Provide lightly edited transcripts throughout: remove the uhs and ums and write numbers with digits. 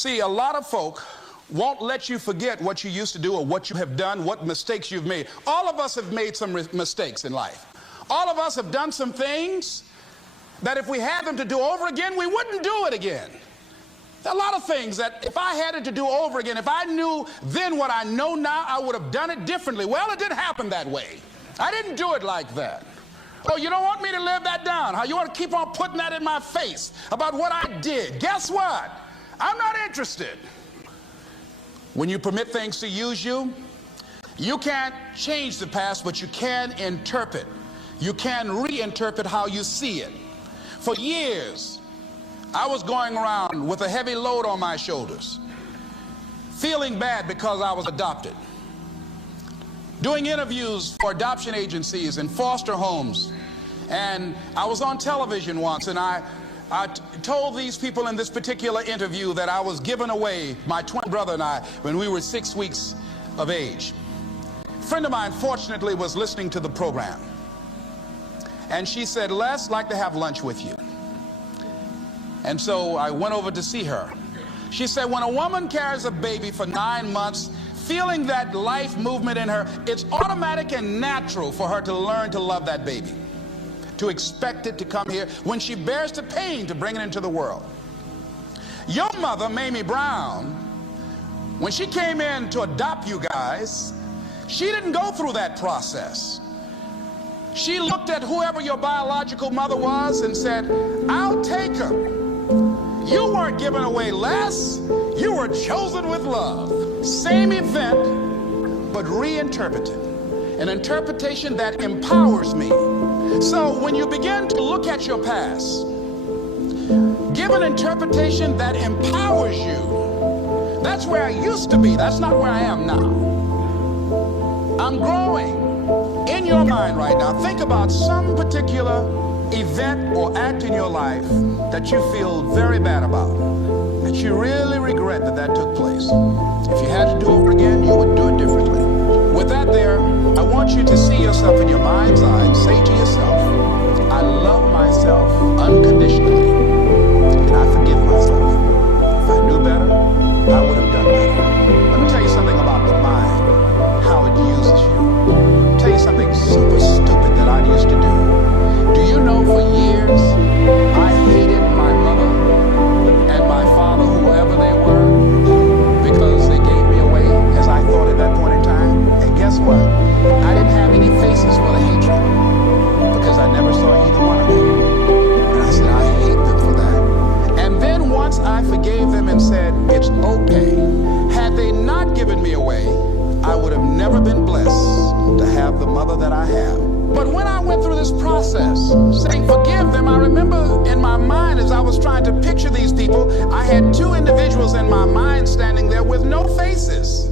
See, a lot of folk won't let you forget what you used to do or what you have done, what mistakes you've made. All of us have made some mistakes in life. All of us have done some things that if we had them to do over again, we wouldn't do it again. There are a lot of things that if I had it to do over again, if I knew then what I know now, I would have done it differently. Well, it didn't happen that way. I didn't do it like that. Oh, you don't want me to live that down? How you want to keep on putting that in my face about what I did? Guess what? I'm not interested. When you permit things to use you, you can't change the past, but you can interpret. You can reinterpret how you see it. For years, I was going around with a heavy load on my shoulders, feeling bad because I was adopted, doing interviews for adoption agencies and foster homes. And I was on television once, and I told these people in this particular interview that I was given away, my twin brother and I, when we were 6 weeks of age. A friend of mine, fortunately, was listening to the program. And she said, Les, I'd like to have lunch with you. And so I went over to see her. She said, when a woman carries a baby for 9 months, feeling that life movement in her, it's automatic and natural for her to learn to love that baby, to expect it to come here when she bears the pain to bring it into the world. Your mother, Mamie Brown, when she came in to adopt you guys, she didn't go through that process. She looked at whoever your biological mother was and said, I'll take her. You weren't given away less. You were chosen with love. Same event, but reinterpreted. An interpretation that empowers me. So when you begin to look at your past, give an interpretation that empowers you. That's where I used to be. That's not where I am now. I'm growing. In your mind right now, think about some particular event or act in your life that you feel very bad about, that you really regret that took place. If you had to do it over again, you would do it differently. With that there, I want you to see yourself in your mind's eye and say to yourself, I love myself unconditionally, and I forgive myself. If I knew better, I would have done better. Let me tell you something about the mind, how it uses you. Tell you something super stupid that I used to do. Do you know for years I hated my mother and my father, whoever they were, because they gave me away, as I thought at that point in time? And guess what? I didn't have any faces for the hatred because I never saw either one of them. And I said, I hate them for that. And then once I forgave them and said, it's okay, had they not given me away, I would have never been blessed to have the mother that I have. But when I went through this process, saying forgive them, I remember in my mind as I was trying to picture these people, I had two individuals in my mind standing there with no faces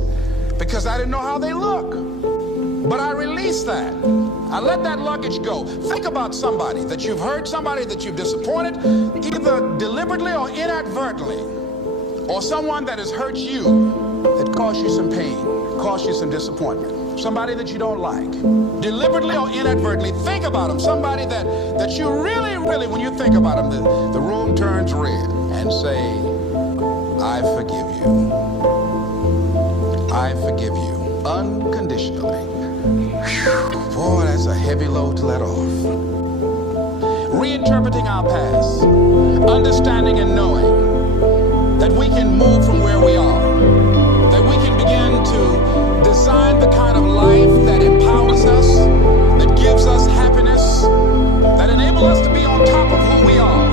because I didn't know how they look. But I released that. I let that luggage go. Think about somebody that you've hurt, somebody that you've disappointed, either deliberately or inadvertently, or someone that has hurt you, that caused you some pain, caused you some disappointment, somebody that you don't like, deliberately or inadvertently. Think about them, somebody that you really, when you think about them, the room turns red, and say, I forgive you. I forgive you unconditionally. Whew, boy, that's a heavy load to let off. Reinterpreting our past, understanding and knowing that we can move from where we are, that we can begin to design the kind of life that empowers us, that gives us happiness, that enables us to be on top of who we are,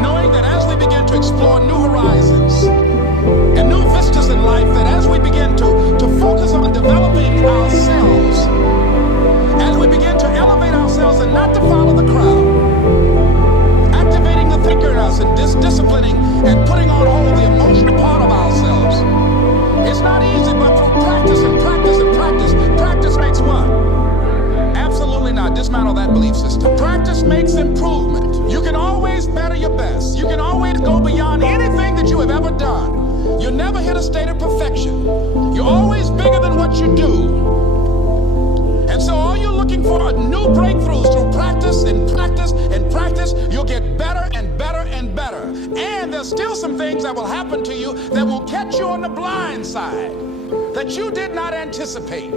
knowing that as we begin to explore new horizons and new vistas in life, that as we begin to focus on developing ourselves, as we begin to elevate ourselves and not to follow the crowd, activating the thinker in us and disciplining and putting on hold the emotional part of ourselves. It's not easy, but through practice and practice and practice. Practice makes what? Absolutely not. Dismantle that belief system. Practice makes improvement. You can always better your best. You can always go beyond anything that you have ever done. You'll never hit a state of perfection. You're always bigger than what you do. And so all you're looking for are new breakthroughs through practice and practice and practice. You'll get better and better and better. And there's still some things that will happen to you that will catch you on the blind side that you did not anticipate.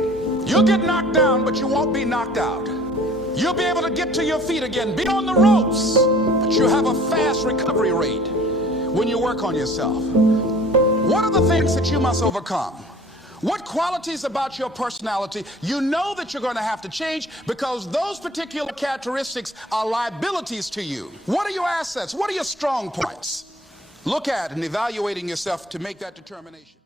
You'll get knocked down, but you won't be knocked out. You'll be able to get to your feet again, be on the ropes, but you have a fast recovery rate when you work on yourself. What are the things that you must overcome? What qualities about your personality you know that you're going to have to change, because those particular characteristics are liabilities to you? What are your assets? What are your strong points? Look at and evaluating yourself to make that determination.